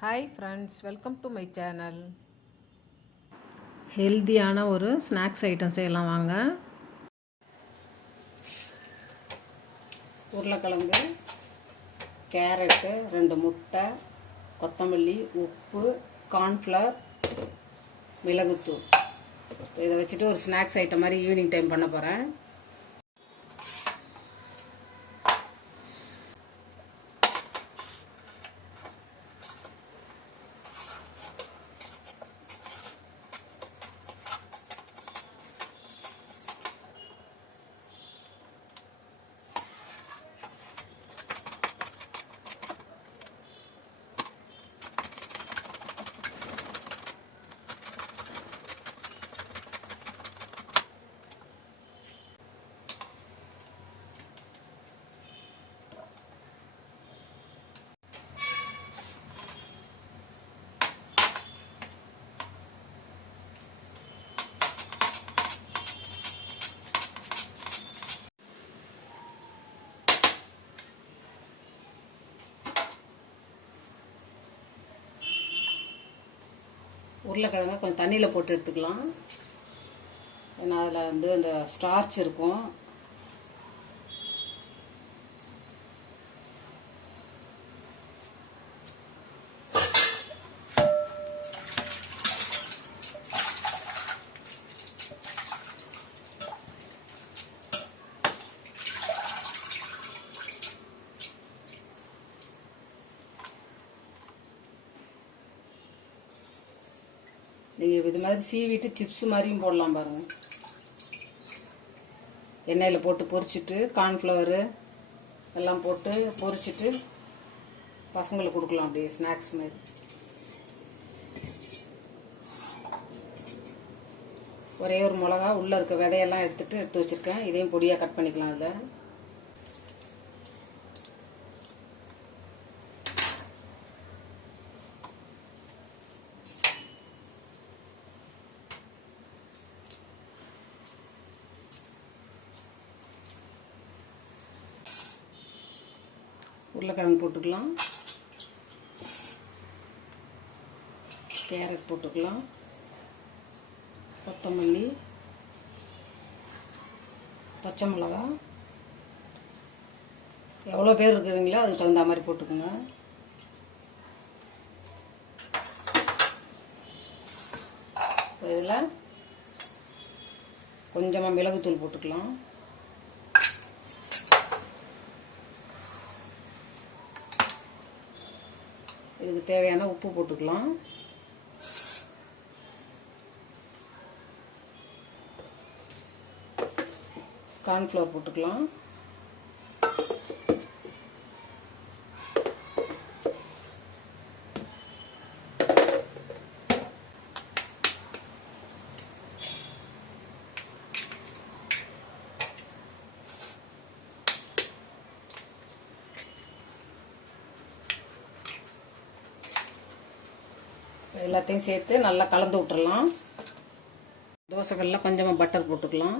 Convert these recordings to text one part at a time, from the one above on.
Hi friends welcome to my channel ஹெல்த்தியான ஒரு snacks item செய்யலாம் வாங்க. உருளைக்கிழங்கு கேரட்டு ரெண்டு முட்டை கொத்தமல்லி உப்பு கார்ன்ஃப்ளவர் மிளகுத்தூள். இதை வச்சுட்டு ஒரு ஸ்நாக்ஸ் ஐட்டம் மாதிரி ஈவினிங் டைம் பண்ண போகிறேன் உருளைக்கிழங்க கொஞ்சம் தண்ணியில் போட்டு எடுத்துக்கலாம். ஏன்னா அதில் வந்து அந்த ஸ்டார்ச் இருக்கும். நீங்கள் இது மாதிரி சீவிட்டு சிப்ஸ் மாதிரியும் போடலாம் பாருங்கள் எண்ணெயில் போட்டு பொரிச்சிட்டு கார்ன்ஃப்ளவரு எல்லாம் போட்டு பொரிச்சிட்டு பசங்களுக்கு கொடுக்கலாம் அப்படியே ஸ்நாக்ஸ் மாதிரி. ஒரே ஒரு மிளகா உள்ளே இருக்க விதையெல்லாம் எடுத்துட்டு எடுத்து வச்சுருக்கேன். இதையும் பொடியாக கட் பண்ணிக்கலாம் அதில். உருளைக்கிழங்கு போட்டுக்கலாம். கேரட் போட்டுக்கலாம். கொத்தமல்லி. பச்சை மிளகா. எவ்வளோ பேர் இருக்கிறீங்களோ அதுக்கு தகுந்த மாதிரி போட்டுக்கோங்க. இதில் கொஞ்சமாக மிளகுத்தூள் போட்டுக்கலாம். இதுக்கு தேவையான உப்பு போட்டுக்கலாம். கார்ன்ஃப்ளவர் போட்டுக்கலாம். எல்லாத்தையும் சேர்த்து நல்லா கலந்து விட்டுறலாம். தோசைக்கல்ல கொஞ்சமாக பட்டர் போட்டுக்கலாம்.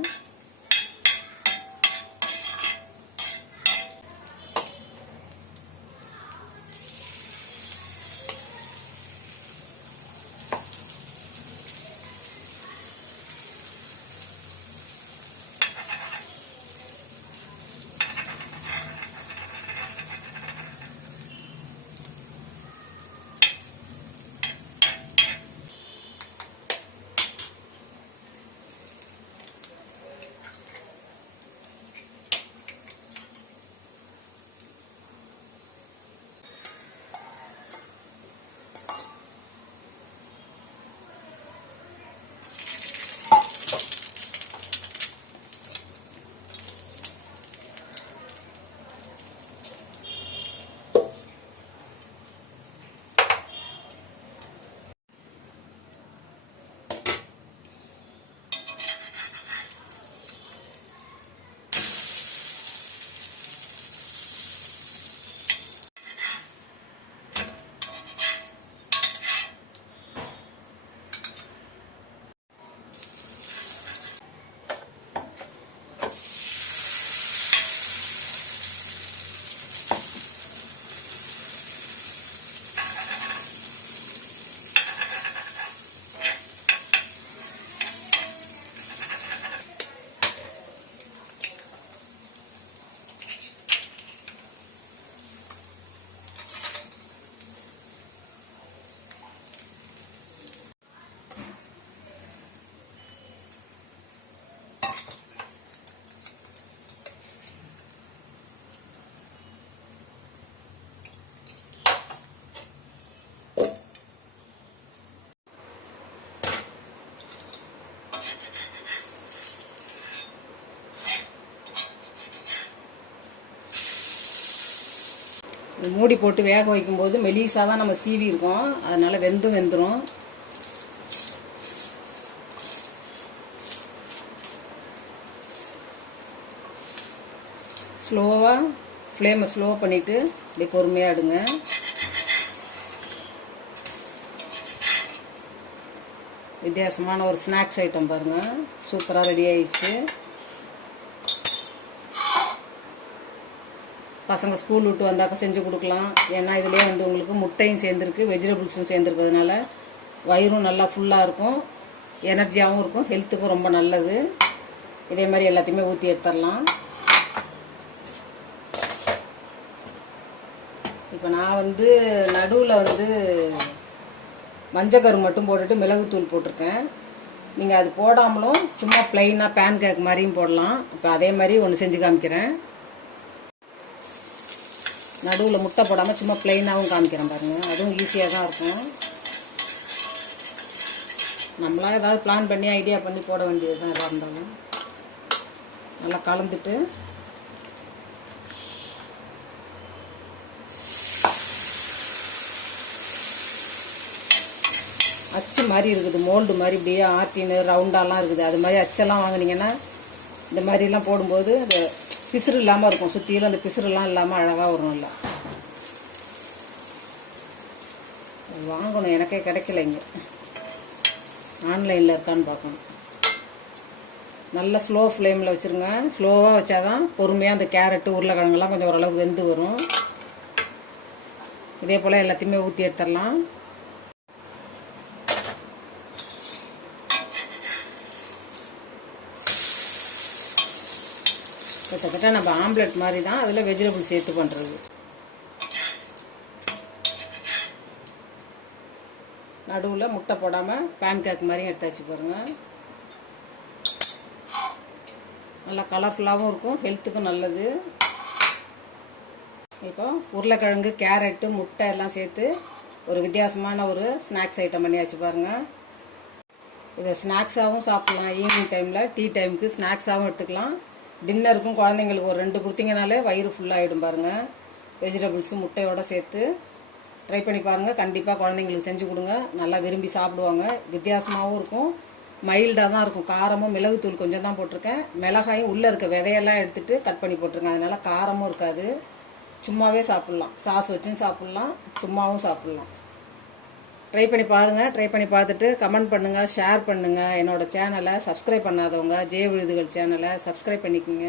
மூடி போட்டு வேக வைக்கும்போது மெலிசாக தான் நம்ம சீவி இருக்கோம். அதனால் வெந்தும் வெந்துடும் ஸ்லோவாக ஃப்ளேமை ஸ்லோ பண்ணிவிட்டு இப்படி பொறுமையாக எடுங்க. வித்தியாசமான ஒரு ஸ்நாக்ஸ் ஐட்டம் பாருங்கள் சூப்பராக ரெடி ஆயிடுச்சு. பசங்க ஸ்கூல் விட்டு வந்தாக்க செஞ்சு கொடுக்கலாம். ஏன்னா இதுலேயே வந்து உங்களுக்கு முட்டையும் சேர்ந்துருக்கு வெஜிடபிள்ஸும் சேர்ந்துருக்கிறதுனால வயிறும் நல்லா ஃபுல்லாக இருக்கும். எனர்ஜியாகவும் இருக்கும். ஹெல்த்துக்கும் ரொம்ப நல்லது. இதே மாதிரி எல்லாத்தையுமே ஊற்றி எடுத்துடலாம். இப்போ நான் வந்து நடுவில் வந்து மஞ்சக்கரு மட்டும் போட்டுட்டு மிளகுத்தூள் போட்டிருக்கேன். நீங்கள் அது போடாமலும் சும்மா ப்ளைனாக பேன் கேக் மாதிரியும் போடலாம். இப்போ அதே மாதிரி ஒன்று செஞ்சு காமிக்கிறேன். நடுவில் முட்டை போடாமல் சும்மா ப்ளைனாகவும் காமிக்கிறேன் பாருங்கள் அதுவும் ஈஸியாக தான் இருக்கும். நம்மளா ஏதாவது பிளான் பண்ணி ஐடியா பண்ணி போட வேண்டியது தான் எதாக இருந்தாலும். நல்லா கலந்துட்டு. அச்சு மாதிரி இருக்குது மோல்டு மாதிரி இப்படியே ஆட்டின்னு ரவுண்டாலாம் இருக்குது. அது மாதிரி அச்செல்லாம் வாங்கினீங்கன்னா இந்த மாதிரிலாம் போடும்போது அந்த பிசுறு இல்லாமல் இருக்கும். சுற்றிலும் அந்த பிசுறுலாம் இல்லாமல் அழகாக வரும் நல்லா. வாங்கணும். எனக்கே கிடைக்கல இங்கே. ஆன்லைனில் இருக்கான்னு பார்க்கணும். நல்ல ஸ்லோ ஃப்ளேமில் வச்சுருங்க. ஸ்லோவாக வச்சா தான் பொறுமையாக அந்த கேரட்டு உருளைக்கிழங்குலாம் கொஞ்சம் ஓரளவுக்கு வெந்து வரும். இதே போல் எல்லாத்தையுமே ஊற்றி எடுத்துடலாம். கிட்டத்தட்ட நம்ம ஆம்லெட் மாதிரி தான் அதில் வெஜிடபிள் சேர்த்து பண்ணுறது நடுவில் முட்டை போடாமல் பேன் கேக் மாதிரியும் எடுத்தாச்சு பாருங்கள் நல்லா கலர்ஃபுல்லாகவும் இருக்கும் ஹெல்த்துக்கும் நல்லது. இப்போ உருளைக்கிழங்கு கேரட்டு முட்டை எல்லாம் சேர்த்து ஒரு வித்தியாசமான ஒரு ஸ்நாக்ஸ் ஐட்டம் பண்ணியாச்சு பாருங்கள் இதை ஸ்நாக்ஸாகவும் சாப்பிட்லாம். ஈவினிங் டைமில் டீ டைமுக்கு ஸ்நாக்ஸாகவும் எடுத்துக்கலாம். டின்னருக்கும் குழந்தைங்களுக்கு ஒரு ரெண்டு கொடுத்தீங்கனாலே வயிறு ஃபுல்லாகிடும் பாருங்கள் வெஜிடபிள்ஸும் முட்டையோடு சேர்த்து ட்ரை பண்ணி பாருங்கள் கண்டிப்பாக குழந்தைங்களுக்கு செஞ்சு கொடுங்க. நல்லா விரும்பி சாப்பிடுவாங்க. வித்தியாசமாகவும் இருக்கும். மைல்டாக தான் இருக்கும். காரமும் மிளகுத்தூள் கொஞ்சம் தான் போட்டிருக்கேன். மிளகாயும் உள்ளே இருக்க விதையெல்லாம் எடுத்துகிட்டு கட் பண்ணி போட்டிருக்கேன். அதனால காரமும் இருக்காது. சும்மாவே சாப்பிட்லாம். சாஸ் வச்சும் சாப்பிட்லாம். சும்மாவும் சாப்பிட்லாம். ட்ரை பண்ணி பாருங்கள் ட்ரை பண்ணி பார்த்துட்டு கமெண்ட் பண்ணுங்கள் ஷேர் பண்ணுங்கள் என்னோட சேனலை சப்ஸ்கிரைப் பண்ணாதவங்க ஜெய விழுதுகள் சேனலை சப்ஸ்கிரைப் பண்ணிக்கோங்க.